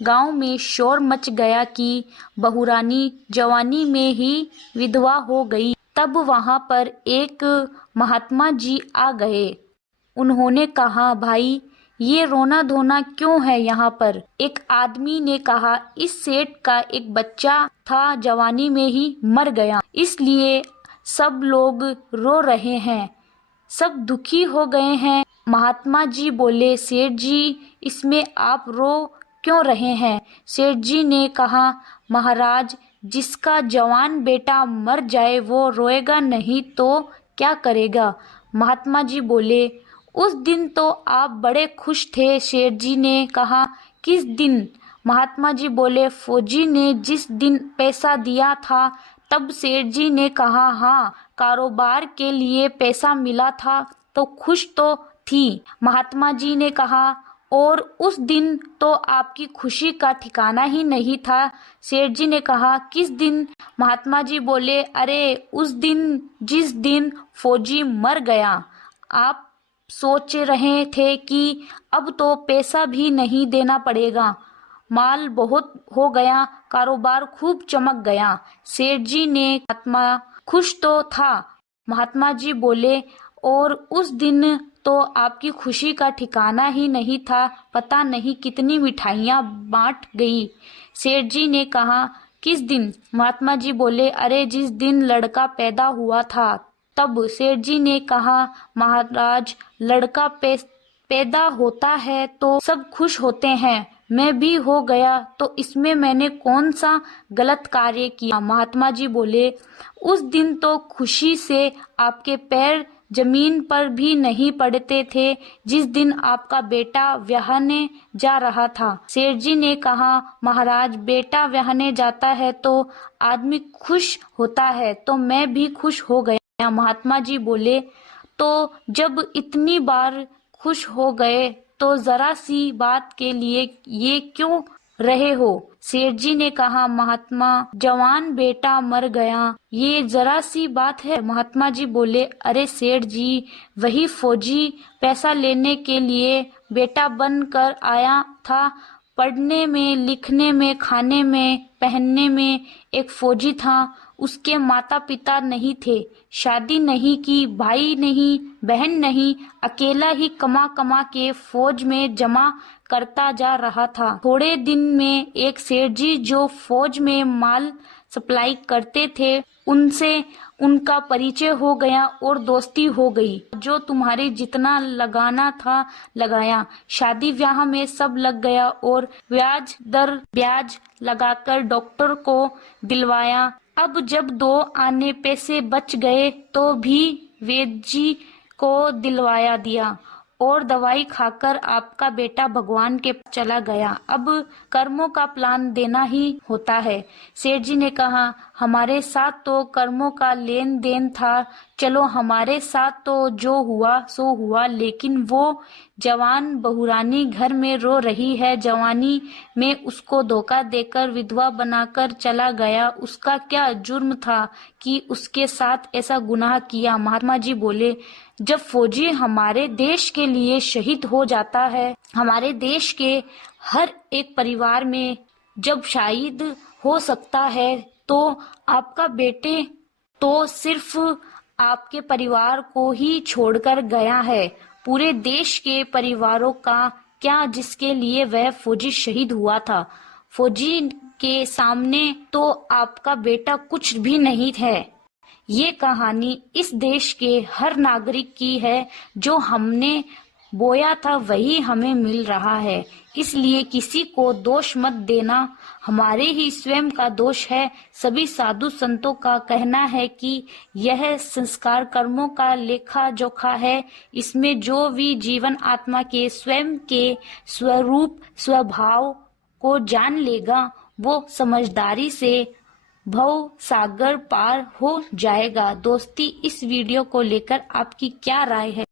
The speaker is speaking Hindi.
गांव में शोर मच गया कि बहुरानी जवानी में ही विधवा हो गई। तब वहां पर एक महात्मा जी आ गए। उन्होंने कहा, भाई ये रोना धोना क्यों है यहाँ पर? एक आदमी ने कहा, इस सेठ का एक बच्चा था, जवानी में ही मर गया, इसलिए सब लोग रो रहे हैं, सब दुखी हो गए हैं। महात्मा जी बोले, सेठ जी इसमें आप रो क्यों रहे हैं? सेठ जी ने कहा, महाराज जिसका जवान बेटा मर जाए वो रोएगा नहीं तो क्या करेगा? महात्मा जी बोले, उस दिन तो आप बड़े खुश थे। सेठ जी ने कहा, किस दिन? महात्मा जी बोले, फौजी ने जिस दिन पैसा दिया था तब। सेठ जी ने कहा, हाँ, कारोबार के लिए पैसा मिला था तो खुश तो थी। महात्मा जी ने कहा, और उस दिन तो आपकी खुशी का ठिकाना ही नहीं था। सेठ जी ने कहा, किस दिन? महात्मा जी बोले, अरे उस दिन जिस दिन फौजी मर गया। आप सोच रहे थे कि अब तो पैसा भी नहीं देना पड़ेगा, माल बहुत हो गया, कारोबार खूब चमक गया। सेठ जी ने महात्मा खुश तो था। महात्मा जी बोले, और उस दिन तो आपकी खुशी का ठिकाना ही नहीं था, पता नहीं कितनी मिठाइयाँ बांट गई। सेठ जी ने कहा, किस दिन? महात्मा जी बोले, अरे जिस दिन लड़का पैदा हुआ था तब। सेठ जी ने कहा, महाराज लड़का पैदा होता है तो सब खुश होते हैं, मैं भी हो गया तो इसमें मैंने कौन सा गलत कार्य किया? महात्मा जी बोले, उस दिन तो खुशी से आपके पैर जमीन पर भी नहीं पड़ते थे, जिस दिन आपका बेटा ब्याहने जा रहा था। सेठ जी ने कहा, महाराज बेटा ब्याहने जाता है तो आदमी खुश होता है, तो मैं भी खुश हो गया। महात्मा जी बोले, तो जब इतनी बार खुश हो गए तो जरा सी बात के लिए ये क्यों रहे हो? सेठ जी ने कहा, महात्मा जवान बेटा मर गया, ये जरा सी बात है? महात्मा जी बोले, अरे सेठ जी वही फौजी पैसा लेने के लिए बेटा बन कर आया था, पढ़ने में लिखने में खाने में पहनने में एक फौजी था, उसके माता पिता नहीं थे, शादी नहीं की, भाई नहीं बहन नहीं, अकेला ही कमा कमा के फौज में जमा करता जा रहा था। थोड़े दिन में एक सेठ जी जो फौज में माल सप्लाई करते थे उनसे उनका परिचय हो गया और दोस्ती हो गई। जो तुम्हारे जितना लगाना था लगाया, शादी ब्याह में सब लग गया और ब्याज दर ब्याज लगाकर डॉक्टर को दिलवाया। अब जब 2 आने पैसे बच गए तो भी वैद्य जी को दिलवाया दिया और दवाई खाकर आपका बेटा भगवान के पास चला गया। अब कर्मों का प्लान देना ही होता है। सेठ जी ने कहा, हमारे साथ तो कर्मों का लेन देन था, चलो हमारे साथ तो जो हुआ सो हुआ, लेकिन वो जवान बहुरानी घर में रो रही है, जवानी में उसको धोखा देकर विधवा बनाकर चला गया, उसका क्या जुर्म था कि उसके साथ ऐसा गुनाह किया? महात्मा जी बोले, जब फौजी हमारे देश के लिए शहीद हो जाता है, हमारे देश के हर एक परिवार में जब शहीद हो सकता है, तो आपका बेटे तो सिर्फ आपके परिवार को ही छोड़कर गया है, पूरे देश के परिवारों का क्या जिसके लिए वह फौजी शहीद हुआ था। फौजी के सामने तो आपका बेटा कुछ भी नहीं है। ये कहानी इस देश के हर नागरिक की है, जो हमने बोया था वही हमें मिल रहा है, इसलिए किसी को दोष मत देना, हमारे ही स्वयं का दोष है। सभी साधु संतों का कहना है कि यह संस्कार कर्मों का लेखा जोखा है, इसमें जो भी जीवन आत्मा के स्वयं के स्वरूप स्वभाव को जान लेगा वो समझदारी से भव सागर पार हो जाएगा। दोस्ती, इस वीडियो को लेकर आपकी क्या राय है?